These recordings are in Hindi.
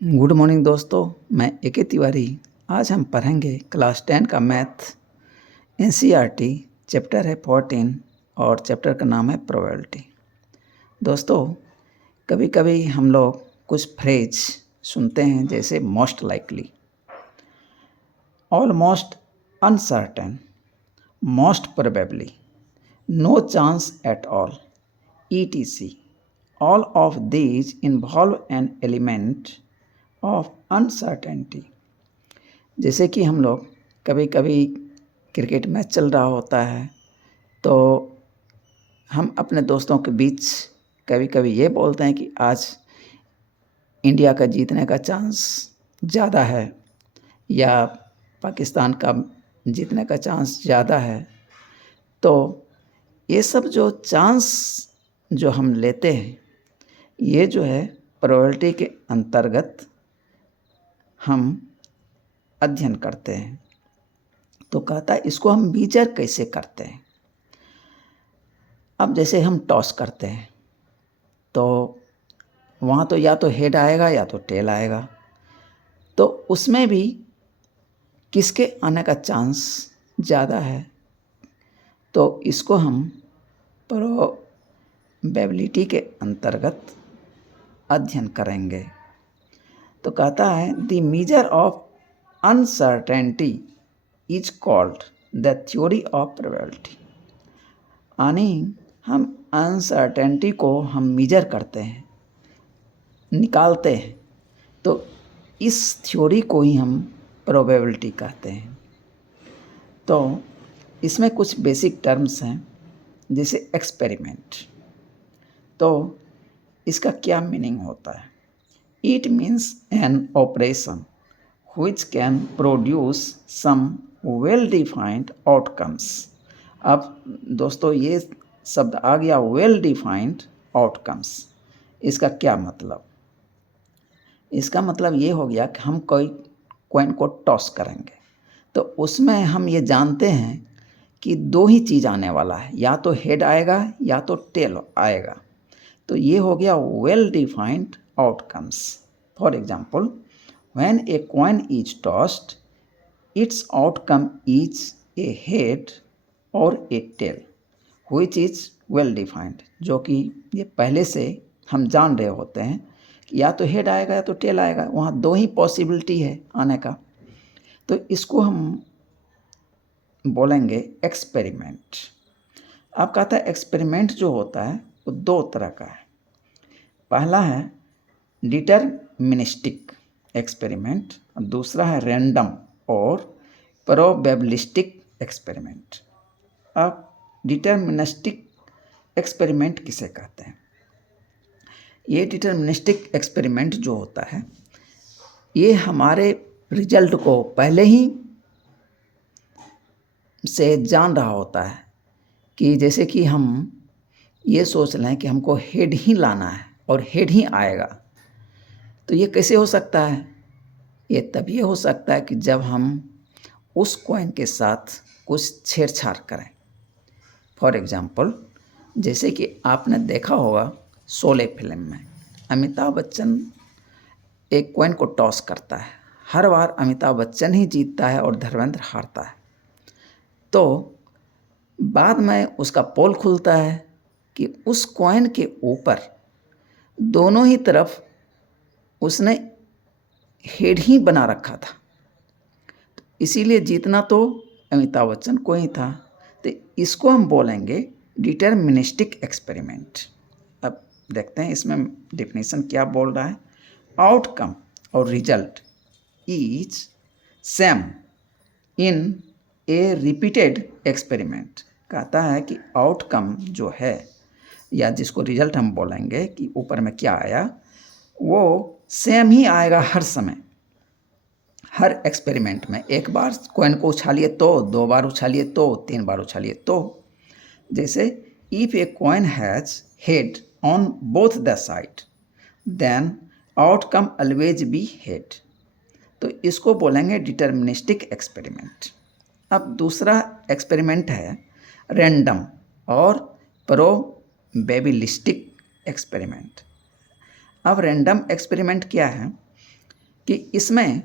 गुड मॉर्निंग दोस्तों, मैं ए.के. तिवारी। आज हम पढ़ेंगे क्लास 10 का मैथ एनसीईआरटी। चैप्टर है 14 और चैप्टर का नाम है प्रोबेबिलिटी। दोस्तों, कभी कभी हम लोग कुछ फ्रेज सुनते हैं जैसे most likely, almost uncertain, most probably, no chance at all, etc. All of these involve an element of uncertainty. जैसे कि हम लोग कभी कभी क्रिकेट मैच चल रहा होता है तो हम अपने दोस्तों के बीच कभी कभी ये बोलते हैं कि आज इंडिया का जीतने का चांस ज़्यादा है या पाकिस्तान का जीतने का चांस ज़्यादा है। तो ये सब जो चांस जो हम लेते हैं, ये जो है प्रोबेबिलिटी के अंतर्गत हम अध्ययन करते हैं। तो कहता है इसको हम मेजर कैसे करते हैं। अब जैसे हम टॉस करते हैं तो वहाँ तो या तो हेड आएगा या तो टेल आएगा, तो उसमें भी किसके आने का चांस ज़्यादा है, तो इसको हम प्रोबेबिलिटी के अंतर्गत अध्ययन करेंगे। तो कहता है the measure of uncertainty is called the theory of probability. यानी हम अनसर्टेनिटी को हम मेजर करते हैं, निकालते हैं, तो इस थ्योरी को ही हम प्रोबेबिलिटी कहते हैं। तो इसमें कुछ बेसिक टर्म्स हैं जैसे एक्सपेरिमेंट। तो इसका क्या मीनिंग होता है? It means an operation which can produce some well defined outcomes। अब दोस्तों ये शब्द आ गया well defined outcomes। इसका क्या मतलब? इसका मतलब ये हो गया कि हम कोई कॉइन को टॉस करेंगे तो उसमें हम ये जानते हैं कि दो ही चीज़ आने वाला है, या तो हेड आएगा या तो टेल आएगा। तो ये हो गया well defined outcomes. For example, when a coin is tossed, its outcome is a head or a tail, which is well defined। जो कि ये पहले से हम जान रहे होते हैं कि या तो हेड आएगा या तो टेल आएगा, वहाँ दो ही पॉसिबिलिटी है आने का। तो इसको हम बोलेंगे एक्सपेरिमेंट। अब कहता है एक्सपेरिमेंट जो होता है वो दो तरह का है। पहला है डिटरमिनिस्टिक एक्सपेरिमेंट, दूसरा है रैंडम और प्रोबेबिलिस्टिक एक्सपेरिमेंट। अब डिटरमिनिस्टिक एक्सपेरिमेंट किसे कहते हैं? ये डिटरमिनिस्टिक एक्सपेरिमेंट जो होता है ये हमारे रिजल्ट को पहले ही से जान रहा होता है कि जैसे कि हम ये सोच लें कि हमको हेड ही लाना है और हेड ही आएगा, तो ये कैसे हो सकता है? ये तभी हो सकता है कि जब हम उस कॉइन के साथ कुछ छेड़छाड़ करें। फॉर एग्जाम्पल, जैसे कि आपने देखा होगा शोले फिल्म में अमिताभ बच्चन एक कॉइन को टॉस करता है। हर बार अमिताभ बच्चन ही जीतता है और धर्मेंद्र हारता है। तो बाद में उसका पोल खुलता है कि उस कॉइन के ऊपर दोनों ही तरफ उसने हेड ही बना रखा था, तो इसीलिए जीतना तो अमिताभ बच्चन को ही था। तो इसको हम बोलेंगे डिटरमिनिस्टिक एक्सपेरिमेंट। अब देखते हैं इसमें डेफिनेशन क्या बोल रहा है। आउटकम और result is same in A repeated experiment. कहता है कि आउटकम जो है या जिसको रिजल्ट हम बोलेंगे कि ऊपर में क्या आया, वो सेम ही आएगा हर समय, हर एक्सपेरिमेंट में। एक बार कॉइन को उछालिए तो, दो बार उछालिए तो, तीन बार उछालिए तो। जैसे if a coin has head on both the side then outcome always be head. तो इसको बोलेंगे डिटरमिनिस्टिक एक्सपेरिमेंट। अब दूसरा एक्सपेरिमेंट है रैंडम और प्रोबेबिलिस्टिक एक्सपेरिमेंट। अब रैंडम एक्सपेरिमेंट क्या है? कि इसमें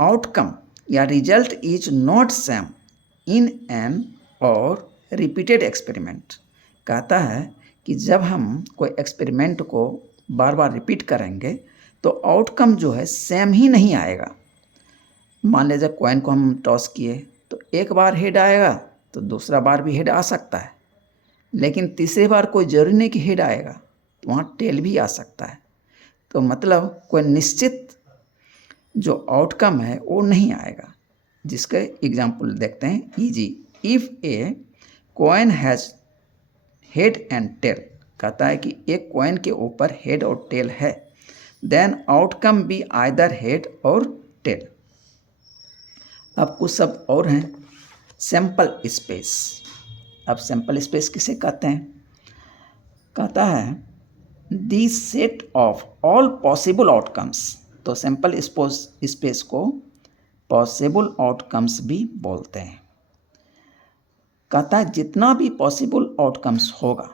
आउटकम या result is not same in an और रिपीटेड एक्सपेरिमेंट। कहता है कि जब हम कोई एक्सपेरिमेंट को बार बार रिपीट करेंगे तो आउटकम जो है सेम ही नहीं आएगा। मान लीजिए कॉइन को हम टॉस किए तो एक बार हेड आएगा तो दूसरा बार भी हेड आ सकता है, लेकिन तीसरी बार कोई ज़रूरी नहीं कि हेड आएगा, तो वहाँ टेल भी आ सकता है। तो मतलब कोई निश्चित जो आउटकम है वो नहीं आएगा। जिसके एग्जाम्पल देखते हैं eg. If a coin has head and tail, कहता है कि एक कॉइन के ऊपर हेड और टेल है, then outcome be either head और टेल। अब कुछ शब्द और हैं। Sample space. अब सैंपल स्पेस किसे कहते हैं? कहता है the set of all possible outcomes. तो सैंपल स्पेस को पॉसिबल आउटकम्स भी बोलते हैं। कहता है जितना भी पॉसिबल आउटकम्स होगा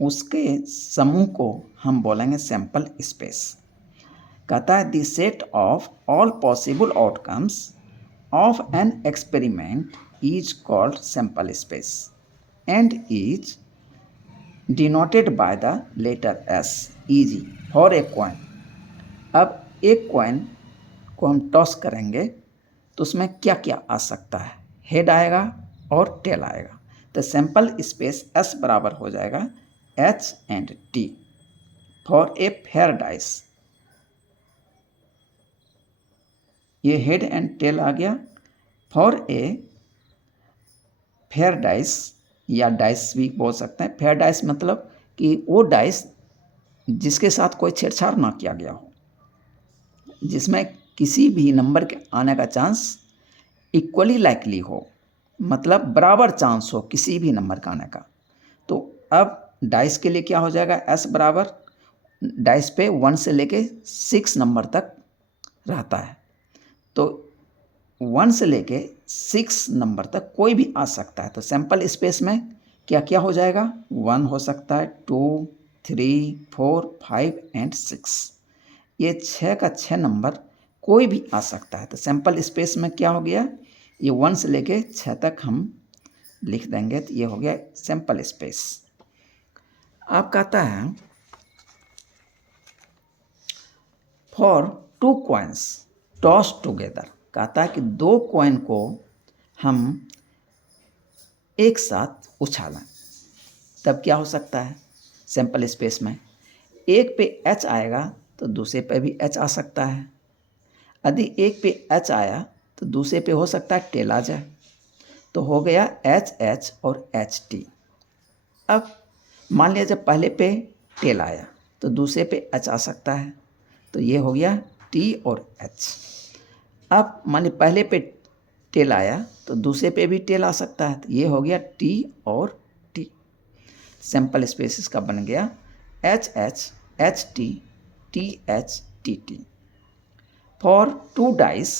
उसके समूह को हम बोलेंगे सैंपल स्पेस। कहता है the set of all possible outcomes of an experiment is called sample space and is denoted by the letter S eg for a coin. अब एक कॉइन को हम टॉस करेंगे तो उसमें क्या क्या आ सकता है? हेड आएगा और टेल आएगा। तो सैंपल स्पेस एस बराबर हो जाएगा H and T for a fair dice. ये हेड एंड टेल आ गया। फॉर ए फेयर डाइस या डाइस भी बोल सकते हैं। फेयर डाइस मतलब कि वो डाइस जिसके साथ कोई छेड़छाड़ ना किया गया हो, जिसमें किसी भी नंबर के आने का चांस इक्वली लाइकली हो, मतलब बराबर चांस हो किसी भी नंबर का आने का। तो अब डाइस के लिए क्या हो जाएगा? एस बराबर डाइस पे 1 से लेके 6 नंबर तक रहता है, तो 1 से लेके 6 नंबर तक कोई भी आ सकता है। तो सैंपल स्पेस में क्या क्या हो जाएगा? 1 हो सकता है, 2, 3, 4, 5 एंड 6। ये 6 का 6 नंबर कोई भी आ सकता है। तो सैंपल स्पेस में क्या हो गया? ये 1 से लेके 6 तक हम लिख देंगे, तो ये हो गया सैंपल स्पेस। आप कहता है फॉर 2 कॉइन्स टॉस टुगेदर। कहता है कि 2 कॉइन को हम एक साथ उछालें, तब क्या हो सकता है? सैंपल स्पेस में एक पे एच आएगा तो दूसरे पे भी एच आ सकता है। यदि एक पे एच आया तो दूसरे पे हो सकता है टेल आ जाए, तो हो गया एच एच और एच टी। अब मान लिया जब पहले पे टेल आया तो दूसरे पे एच आ सकता है, तो ये हो गया टी और एच। अब मान ली पहले पे टेल आया तो दूसरे पे भी टेल आ सकता है, तो ये हो गया टी और टी। सैंपल स्पेसिस का बन गया H H H T H T T. For 2 dice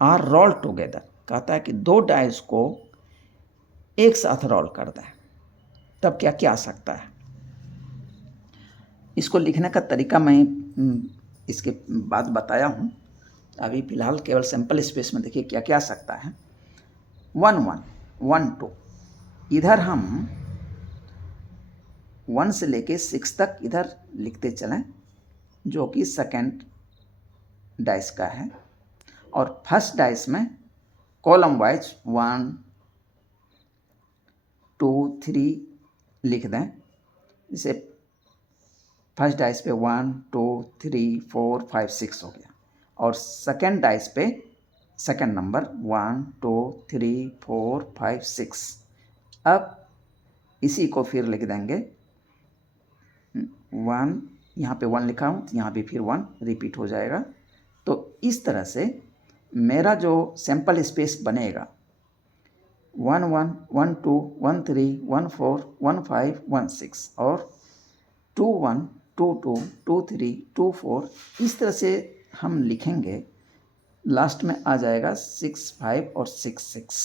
are roll together. कहता है कि 2 डाइस को एक साथ रोल कर दें, तब क्या क्या आ सकता है? इसको लिखने का तरीका मैं इसके बाद बताया हूँ। अभी फ़िलहाल केवल सैंपल स्पेस में देखिए क्या क्या आ सकता है। 1 1 1 2, इधर हम 1 से लेके 6 तक इधर लिखते चलें, जो कि सेकेंड डाइस का है। और फर्स्ट डाइस में कॉलम वाइज 1 2 3 लिख दें। जैसे फर्स्ट डाइस पे 1 2 3 4 5 6 हो गया, और सेकेंड डाइस पे सेकेंड नंबर 1 2 3 4 5 6। अब इसी को फिर लिख देंगे 1, यहाँ पे 1 लिखा हूँ तो यहाँ भी फिर 1 रिपीट हो जाएगा। तो इस तरह से मेरा जो सैंपल स्पेस बनेगा 1 1 1 2 1 3 1 4 1 5 1 6 और 2 1 2 2 2 3 2 4, इस तरह से हम लिखेंगे। लास्ट में आ जाएगा 6 5 और 6 6।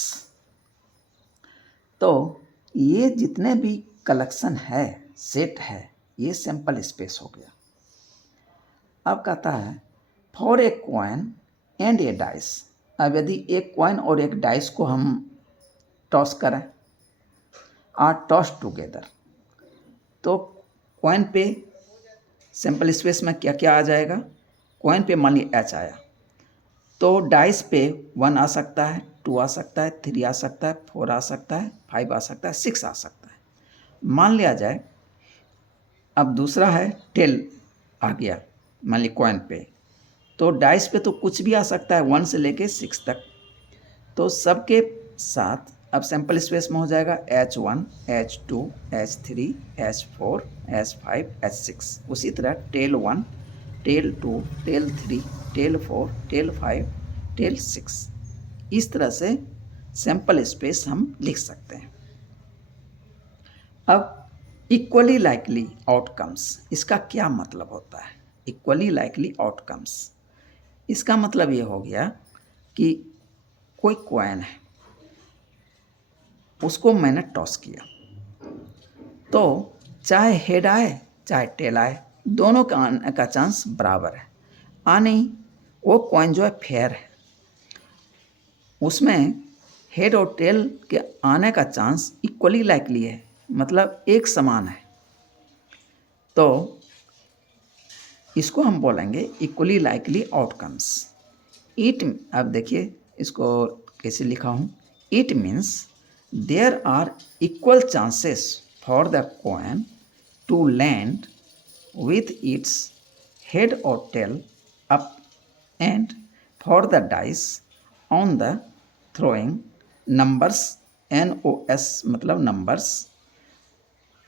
तो ये जितने भी कलेक्शन है, सेट है, ये सैंपल स्पेस हो गया। अब कहता है for a coin and A dice. अब यदि एक कॉइन और एक डाइस को हम टॉस करें, आर टॉस टुगेदर, तो कॉइन पे सैंपल स्पेस में क्या क्या आ जाएगा। कॉइन पे मान लीजिए एच आया, तो डाइस पे 1 आ सकता है, 2 आ सकता है, 3 आ सकता है, 4 आ सकता है, 5 आ सकता है, 6 आ सकता है। मान लिया जाए अब दूसरा है टेल आ गया मान ली कॉइन पे, तो डाइस पे तो कुछ भी आ सकता है 1 से लेके 6 तक। तो सबके साथ अब सैंपल स्पेस में हो जाएगा H1, H2, H3, H4, H5, H6। उसी तरह tail 1, tail 2, tail 3, tail 4, tail 5, tail 6। इस तरह से सैंपल स्पेस हम लिख सकते हैं। अब इक्वली लाइकली आउटकम्स, इसका क्या मतलब होता है। इक्वली लाइकली आउटकम्स, इसका मतलब ये हो गया कि कोई कॉइन है, उसको मैंने टॉस किया, तो चाहे हेड आए चाहे टेल आए, दोनों का आने का चांस बराबर है। आने वो कॉइन जो है फेयर है, उसमें हेड और टेल के आने का चांस इक्वली लाइकली है, मतलब एक समान है। तो इसको हम बोलेंगे इक्वली लाइकली आउटकम्स। इट, अब देखिए इसको कैसे लिखा हूँ। It means there are equal chances for the coin to land with its head or tail up and for the dice on the throwing numbers NOS मतलब नंबर्स।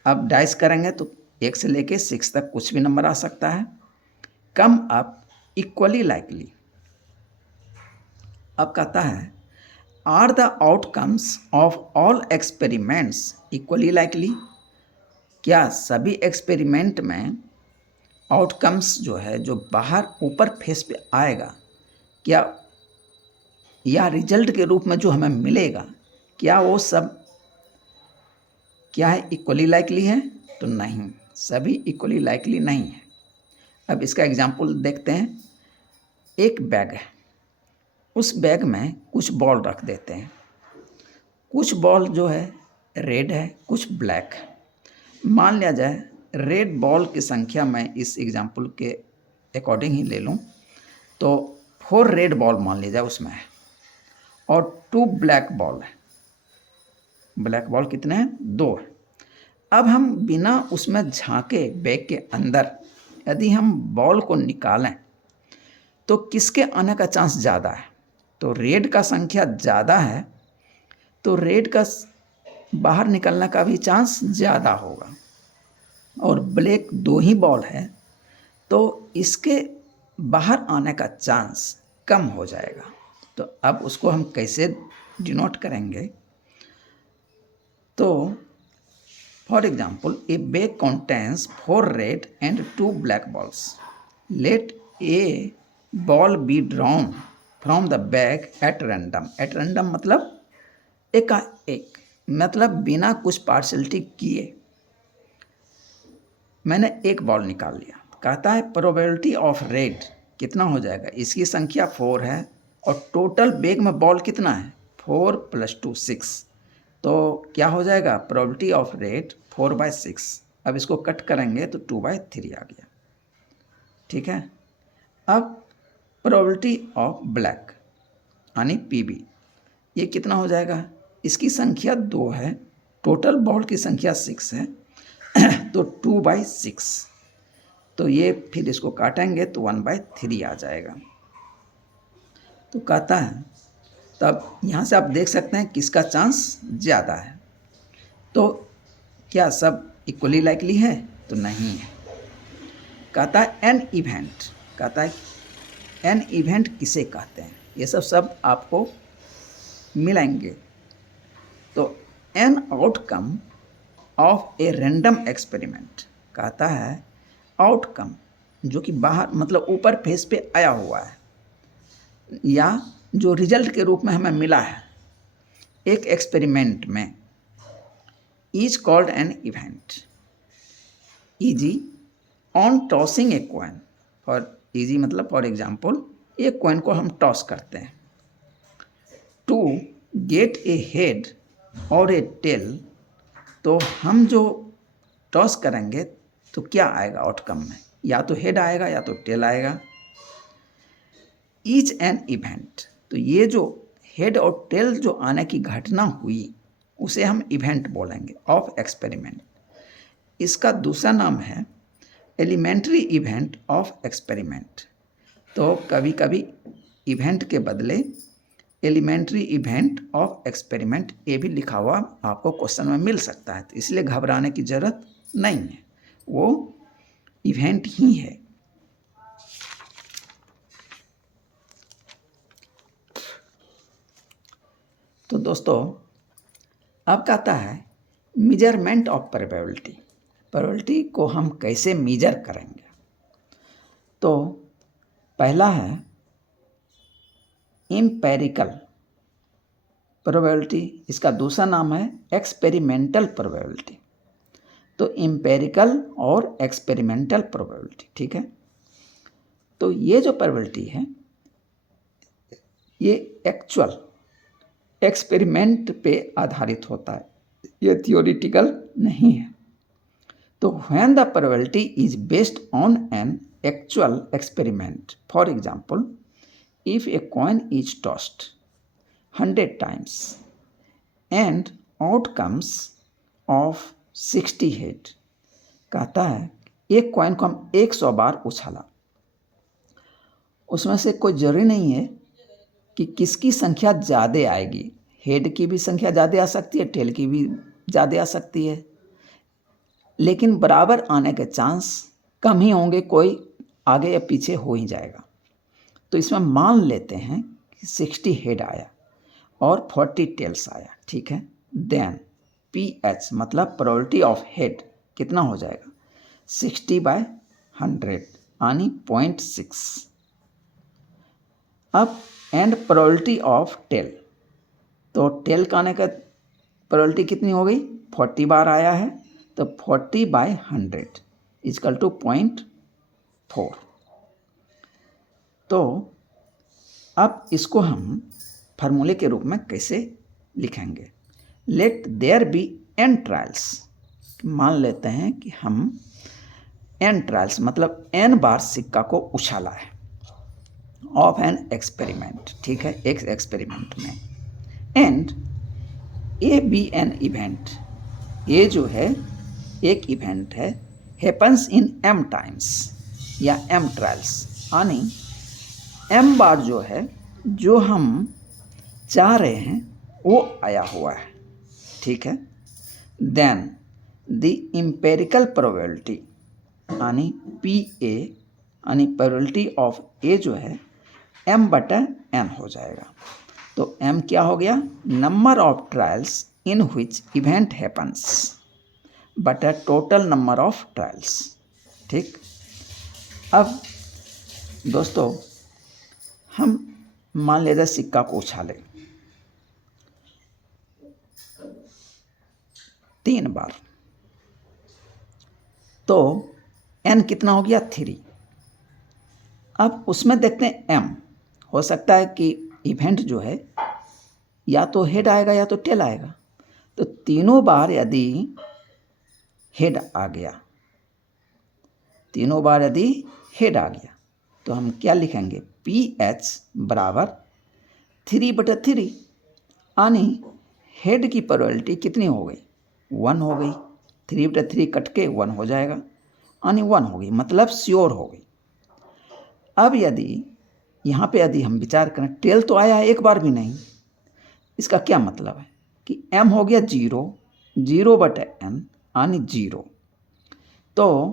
अब डाइस करेंगे तो 1 से लेके 6 तक कुछ भी नंबर आ सकता है। Come up equally likely. अब कहता है are the outcomes of all experiments equally likely. क्या सभी एक्सपेरिमेंट में आउटकम्स जो है, जो बाहर ऊपर फेस पे आएगा, क्या या रिजल्ट के रूप में जो हमें मिलेगा, क्या वो सब क्या है, इक्वली लाइकली है? तो नहीं, सभी इक्वली लाइकली नहीं है। अब इसका एग्जांपल देखते हैं। एक बैग है, उस बैग में कुछ बॉल रख देते हैं। कुछ बॉल जो है रेड है, कुछ ब्लैक है। मान लिया जाए रेड बॉल की संख्या मैं इस एग्जांपल के अकॉर्डिंग ही ले लूँ, तो 4 रेड बॉल मान लिया जाए उसमें है, और 2 ब्लैक बॉल है। ब्लैक बॉल कितने हैं? 2 है। अब हम बिना उसमें झांके बैग के अंदर यदि हम बॉल को निकालें तो किसके आने का चांस ज़्यादा है? तो रेड का संख्या ज़्यादा है, तो रेड का बाहर निकलने का भी चांस ज़्यादा होगा। और ब्लैक 2 ही बॉल है, तो इसके बाहर आने का चांस कम हो जाएगा। तो अब उसको हम कैसे डिनोट करेंगे? तो for example a bag contains 4 red and 2 black balls. Let a ball be drawn from the bag at random. At random मतलब एकाएक, मतलब बिना कुछ पार्शलिटी किए मैंने एक बॉल निकाल लिया। कहता है प्रोबेबिलिटी ऑफ रेड कितना हो जाएगा? इसकी संख्या 4 है और टोटल बैग में बॉल कितना है? 4 + 2 6। तो क्या हो जाएगा? Probability of red 4/6। अब इसको कट करेंगे तो 2/3 आ गया। ठीक है। अब प्रोबेबिलिटी ऑफ ब्लैक यानी PB, ये कितना हो जाएगा? इसकी संख्या 2 है, टोटल बॉल की संख्या 6 है, तो 2/6। तो ये फिर इसको काटेंगे तो 1/3 आ जाएगा। तो कहता है, तब यहाँ से आप देख सकते हैं किसका चांस ज़्यादा है। तो क्या सब इक्वली लाइकली है? तो नहीं है। कहता है एन इवेंट। कहता है एन इवेंट किसे कहते हैं? ये सब आपको मिलेंगे। तो an outcome of A random experiment. कहता है आउटकम जो कि बाहर मतलब ऊपर फेस पे आया हुआ है, या जो रिजल्ट के रूप में हमें मिला है एक एक्सपेरिमेंट में, is called an event. E.g. On tossing a coin. For eg मतलब फॉर एग्जाम्पल एक कॉइन को हम टॉस करते हैं। टू गेट ए हेड और ए टेल, तो हम जो टॉस करेंगे तो क्या आएगा आउटकम में, या तो हेड आएगा या तो टेल आएगा। ईच एन इवेंट, तो ये जो हेड और टेल जो आने की घटना हुई उसे हम इवेंट बोलेंगे ऑफ एक्सपेरिमेंट। इसका दूसरा नाम है एलिमेंट्री इवेंट ऑफ एक्सपेरिमेंट। तो कभी कभी इवेंट के बदले एलिमेंट्री इवेंट ऑफ एक्सपेरिमेंट ये भी लिखा हुआ आपको क्वेश्चन में मिल सकता है, तो इसलिए घबराने की ज़रूरत नहीं है, वो इवेंट ही है। तो दोस्तों अब कहता है मेजरमेंट ऑफ प्रोबेबिलिटी। प्रोबेबिलिटी को हम कैसे मेजर करेंगे? तो पहला है एम्पेरिकल प्रोबेबिलिटी, इसका दूसरा नाम है एक्सपेरिमेंटल प्रोबेबिलिटी। तो एम्पेरिकल और एक्सपेरिमेंटल प्रोबेबिलिटी, ठीक है। तो ये जो प्रोबेबिलिटी है ये एक्चुअल एक्सपेरिमेंट पे आधारित होता है, ये थियोरिटिकल नहीं है। तो when the probability is based on an actual experiment, for example if a coin is tossed 100 times and outcomes of 60 head, कहता है एक कॉइन को हम 100 बार उछाला, उसमें से कोई जरूरी नहीं है कि किसकी संख्या ज़्यादा आएगी। हेड की भी संख्या ज़्यादा आ सकती है, टेल की भी ज़्यादा आ सकती है, लेकिन बराबर आने के चांस कम ही होंगे, कोई आगे या पीछे हो ही जाएगा। तो इसमें मान लेते हैं कि 60 हेड आया और 40 टेल्स आया, ठीक है। देन PH मतलब प्रोबेबिलिटी ऑफ हेड कितना हो जाएगा 60/100 यानी 0.6। अब एंड प्रोबेबिलिटी ऑफ टेल, तो टेल का आने का प्रोबेबिलिटी कितनी हो गई 40 बार आया है, तो 40/100 इजकल टू 0.4। तो अब इसको हम फार्मूले के रूप में कैसे लिखेंगे? Let there be n trials, मान लेते हैं कि हम n ट्रायल्स मतलब n बार सिक्का को उछाला है ऑफ एन एक्सपेरिमेंट, ठीक है, एक एक्सपेरिमेंट में। And A be an event, ये जो है एक इवेंट है, हैपन्स इन m टाइम्स या m ट्रायल्स, यानी m बार जो है जो हम चाह रहे हैं वो आया हुआ है, ठीक है। देन द इम्पेरिकल प्रोबेबिलिटी यानी PA यानी प्रोबेबिलिटी ऑफ A जो है m/n हो जाएगा। तो m क्या हो गया number of trials in which event happens बटा टोटल नंबर ऑफ ट्रायल्स, ठीक। अब दोस्तों हम मान लेते सिक्का को उछाले 3 बार, तो n कितना हो गया 3। अब उसमें देखते हैं m, हो सकता है कि इवेंट जो है या तो हेड आएगा या तो टेल आएगा। तो तीनों बार यदि हेड आ गया, तीनों बार यदि हेड आ गया तो हम क्या लिखेंगे PH बराबर 3/3, यानी हेड की प्रोबेबिलिटी कितनी हो गई 1 हो गई, 3/3 कट के 1 हो जाएगा, यानी 1 हो गई, मतलब श्योर हो गई। अब यदि यहाँ पे यदि हम विचार करें टेल तो आया है एक बार भी नहीं, इसका क्या मतलब है कि m हो गया 0/n यानी 0। तो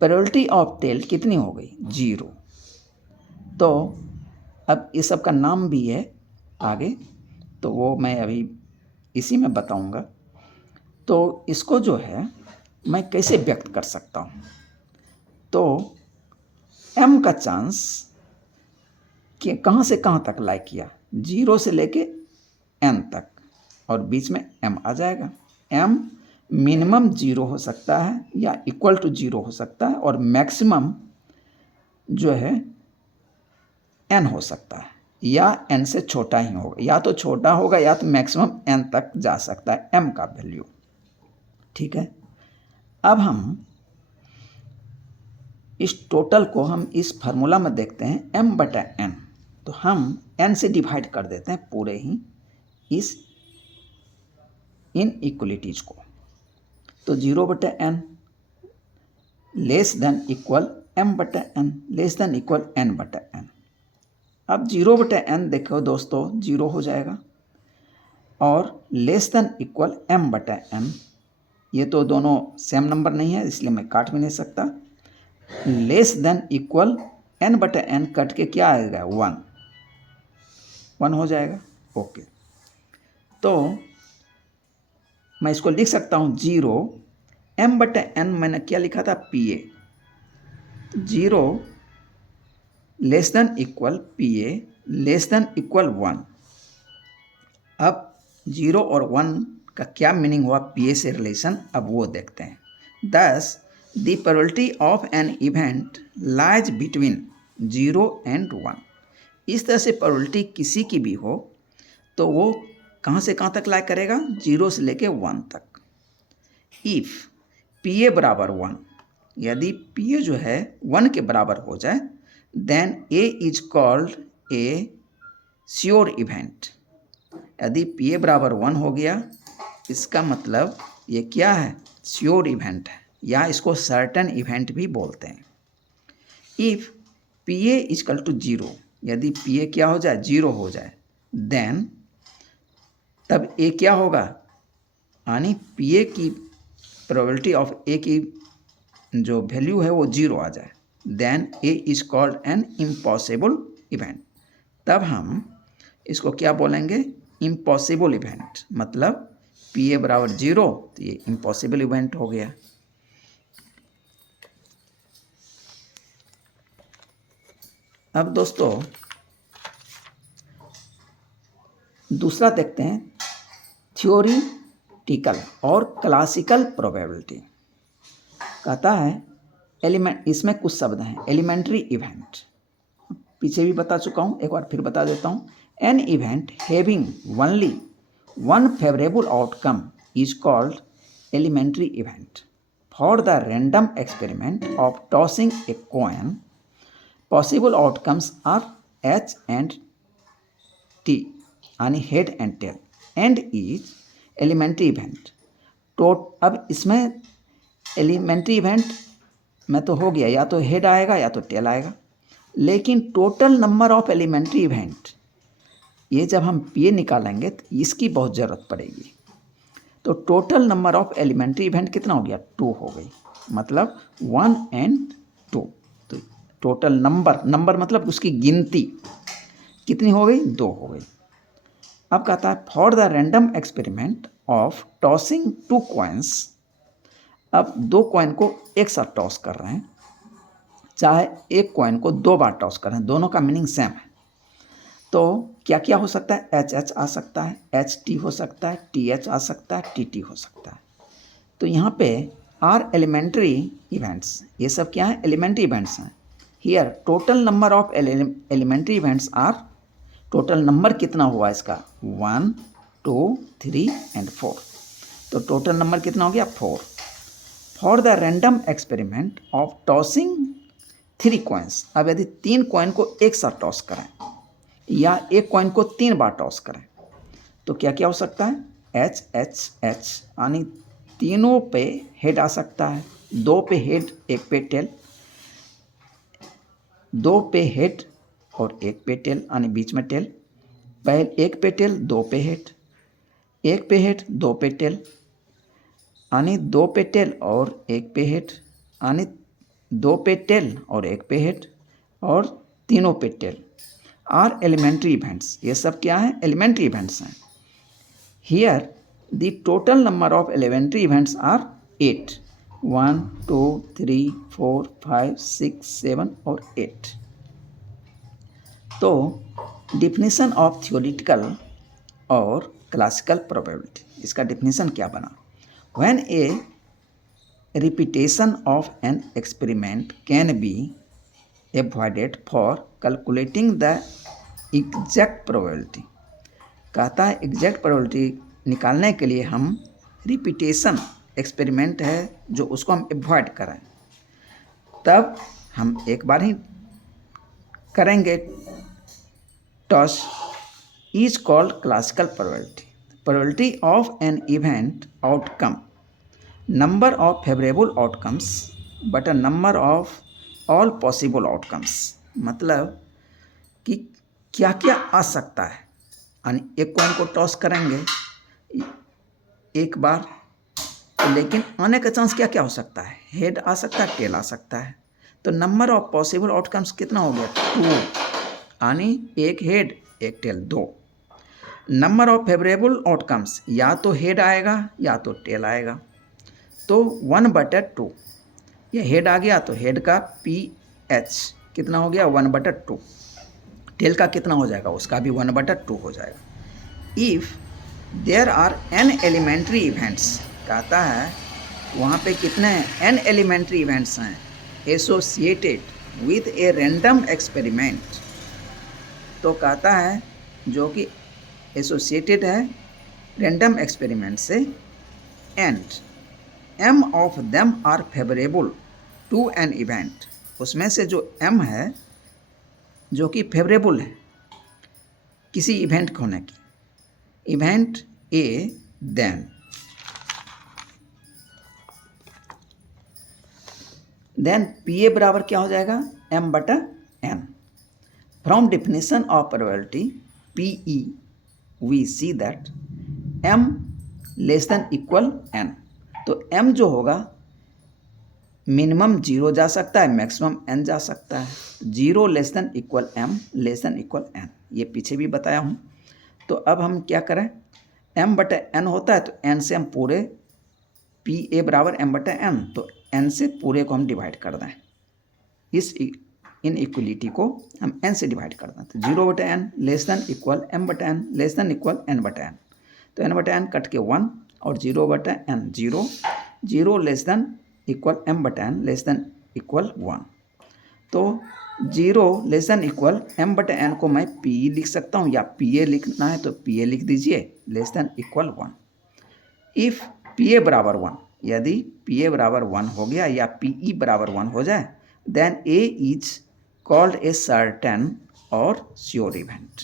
प्रोबेबिलिटी ऑफ टेल कितनी हो गई 0। तो अब इस सब का नाम भी है आगे, तो वो मैं अभी इसी में बताऊंगा। तो इसको जो है मैं कैसे व्यक्त कर सकता हूँ? तो m का चांस कि कहाँ से कहाँ तक लाई किया 0 से लेके n तक, और बीच में m आ जाएगा। m मिनिमम 0 हो सकता है या इक्वल टू 0 हो सकता है, और मैक्सिमम जो है n हो सकता है या n से छोटा ही होगा, या तो छोटा होगा या तो मैक्सिमम n तक जा सकता है m का वैल्यू। ठीक है, अब हम इस टोटल को हम इस फार्मूला में देखते हैं m/n, तो हम n से डिवाइड कर देते हैं पूरे ही इस इनइक्वलिटीज को। तो 0/n less than equal m/n less than equal n/n। अब 0/n देखो दोस्तों 0 हो जाएगा, और लेस देन इक्वल m/n, ये तो दोनों सेम नंबर नहीं है इसलिए मैं काट भी नहीं सकता। Less than equal n/n cut के क्या आएगा 1 हो जाएगा। ओके, तो मैं इसको लिख सकता हूँ 0 m/n, मैंने क्या लिखा था PA, 0 less than equal PA less than equal 1। अब 0 और 1 का क्या मीनिंग हुआ PA से रिलेशन, अब वो देखते हैं। दस the probability of an event lies between 0 and 1। इस तरह से प्रोबेबिलिटी किसी की भी हो तो वो कहाँ से कहाँ तक लाई करेगा, 0 से लेके 1 तक। इफ़ PA बराबर 1, यदि PA जो है 1 के बराबर हो जाए, then A is called a sure event. यदि PA बराबर 1 हो गया, इसका मतलब ये क्या है, श्योर इवेंट है, या इसको सर्टेन इवेंट भी बोलते हैं। इफ़ PA इजकल टू 0, यदि PA क्या हो जाए, 0 हो जाए, देन तब A क्या होगा, यानी PA की प्रोबेबिलिटी ऑफ A की जो वैल्यू है वो 0 आ जाए, then A is called an impossible event. तब हम इसको क्या बोलेंगे, इम्पॉसिबल इवेंट। मतलब PA बराबर 0, तो ये इम्पॉसिबल इवेंट हो गया। अब दोस्तों दूसरा देखते हैं, थ्योरीटिकल और क्लासिकल प्रोबेबिलिटी। कहता है इसमें कुछ शब्द हैं, एलिमेंट्री इवेंट, पीछे भी बता चुका हूँ, एक बार फिर बता देता हूँ। An event having only one favourable outcome is called elementary event. For the random experiment of tossing a coin, possible outcomes are H and T, यानी head and tail, and is elementary event. तो अब इसमें एलिमेंट्री इवेंट में तो हो गया, या तो हेड आएगा या तो टेल आएगा, लेकिन total number of elementary event, ये जब हम PA निकालेंगे तो इसकी बहुत ज़रूरत पड़ेगी। तो total number of elementary event कितना हो गया, 2 हो गई, मतलब 1 and 2। तो टोटल नंबर मतलब उसकी गिनती कितनी हो गई, 2 हो गई। अब कहता है for the random experiment of tossing 2 coins. अब 2 कॉइन को एक साथ टॉस कर रहे हैं, चाहे एक कॉइन को 2 बार टॉस कर रहे हैं, दोनों का मीनिंग सेम है। तो क्या क्या हो सकता है, HH आ सकता है, HT हो सकता है, TH आ सकता है, TT हो सकता है। तो यहाँ पे आर एलिमेंट्री इवेंट्स, ये सब क्या है, एलिमेंट्री इवेंट्स हैं। Here total number of elementary events are, total number कितना हुआ इसका, 1 2 3 and 4। तो टोटल नंबर कितना हो गया, 4। For the random experiment of tossing 3 coins. अब यदि 3 कॉइन को एक साथ टॉस करें या एक कॉइन को 3 बार टॉस करें, तो क्या क्या हो सकता है, H H H, यानी तीनों पे हेड आ सकता है, 2 पे हेड 1 पे टेल, 2 पे हेड और 1 पे टेल, यानी बीच में टेल, पहले 1 पे टेल 2 पे हेड, 1 पे हेड 2 पे टेल, यानी 2 पे टेल और 1 पे हेड, यानी 2 पे टेल और 1 पे हेड, और तीनों पे टेल आर एलिमेंट्री इवेंट्स। ये सब क्या है, एलिमेंट्री इवेंट्स हैं। Here the total number of elementary events are 8, 1 2 3 4 5 6 7 और 8। तो डिफिनीशन ऑफ थ्योरेटिकल और क्लासिकल प्रोबेबिलिटी, इसका डिफिनीशन क्या बना, when A repetition of an experiment can be avoided for calculating the exact probability. कहता है एग्जैक्ट प्रोबेबिलिटी निकालने के लिए हम रिपीटेशन एक्सपेरिमेंट है जो उसको हम एवॉइड करें, तब हम एक बार ही करेंगे। Toss is called classical probability. Probability of an event outcome number of favourable outcomes but a number of all possible outcomes. मतलब कि क्या क्या आ सकता है, यानी एक कॉइन को टॉस करेंगे एक बार, तो लेकिन आने का चांस क्या क्या हो सकता है, हेड आ सकता है, टेल आ सकता है। तो नंबर ऑफ पॉसिबल आउटकम्स कितना हो गया, 2, यानी एक हेड एक tail 2। Number of favourable outcomes, या तो हेड आएगा या तो टेल आएगा, तो 1/2। ये हेड आ गया तो हेड का PH कितना हो गया, 1/2। टेल का कितना हो जाएगा, उसका भी 1/2 हो जाएगा। If there are n elementary events, कहता है वहाँ पे कितने n एलिमेंट्री इवेंट्स हैं associated with a random experiment. तो कहता है जो कि एसोसिएटेड है रैंडम एक्सपेरिमेंट से, and m of them are favourable to an event, उसमें से जो m है जो कि फेवरेबल है किसी इवेंट होने की, इवेंट A, देन PA बराबर क्या हो जाएगा, m/n। From definition of probability PE we see that m less than equal n। तो m जो होगा मिनिमम 0 जा सकता है, मैक्सिमम n जा सकता है। 0 less than equal m, less than equal n, ये पीछे भी बताया हूँ। तो अब हम क्या करें, m/n होता है तो n से हम पूरे PA बराबर m/n, तो n से पूरे को हम डिवाइड कर दें। इस इनइक्वलिटी को हम n से डिवाइड कर दें, तो 0/n less than equal m/n less than equal n/n। तो n/n कट के 1 और 0/n 0, 0 less than equal m/n less than equal 1। तो 0 लेस देन इक्वल m/n को मैं PE लिख सकता हूँ, या PA लिखना है तो PA लिख दीजिए, less than equal 1। If PA बराबर 1, यदि PA बराबर 1 हो गया या PE बराबर 1 हो जाए, then A is called a certain और श्योर इवेंट।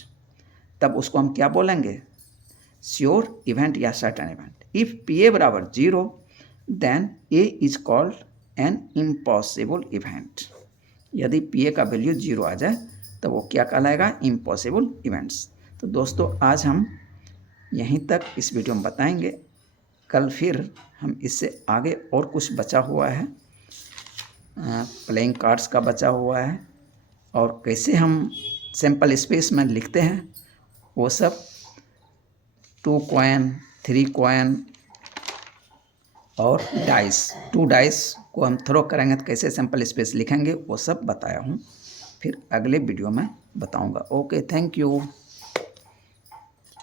तब उसको हम क्या बोलेंगे, श्योर इवेंट या सर्टेन इवेंट। इफ़ PA बराबर 0, then A is called an impossible event. यदि PA का वैल्यू 0 आ जाए तो वो क्या कहलाएगा, इम्पॉसिबल इवेंट्स। तो दोस्तों आज हम यहीं तक इस वीडियो में बताएंगे, कल फिर हम इससे आगे और कुछ बचा हुआ है, प्लेइंग कार्ड्स का बचा हुआ है, और कैसे हम सैम्पल स्पेस में लिखते हैं वो सब, 2 कॉइन 3 कॉइन और डाइस, 2 डाइस को हम थ्रो करेंगे तो कैसे सैम्पल स्पेस लिखेंगे वो सब बताया हूँ, फिर अगले वीडियो में बताऊँगा। Okay, thank you.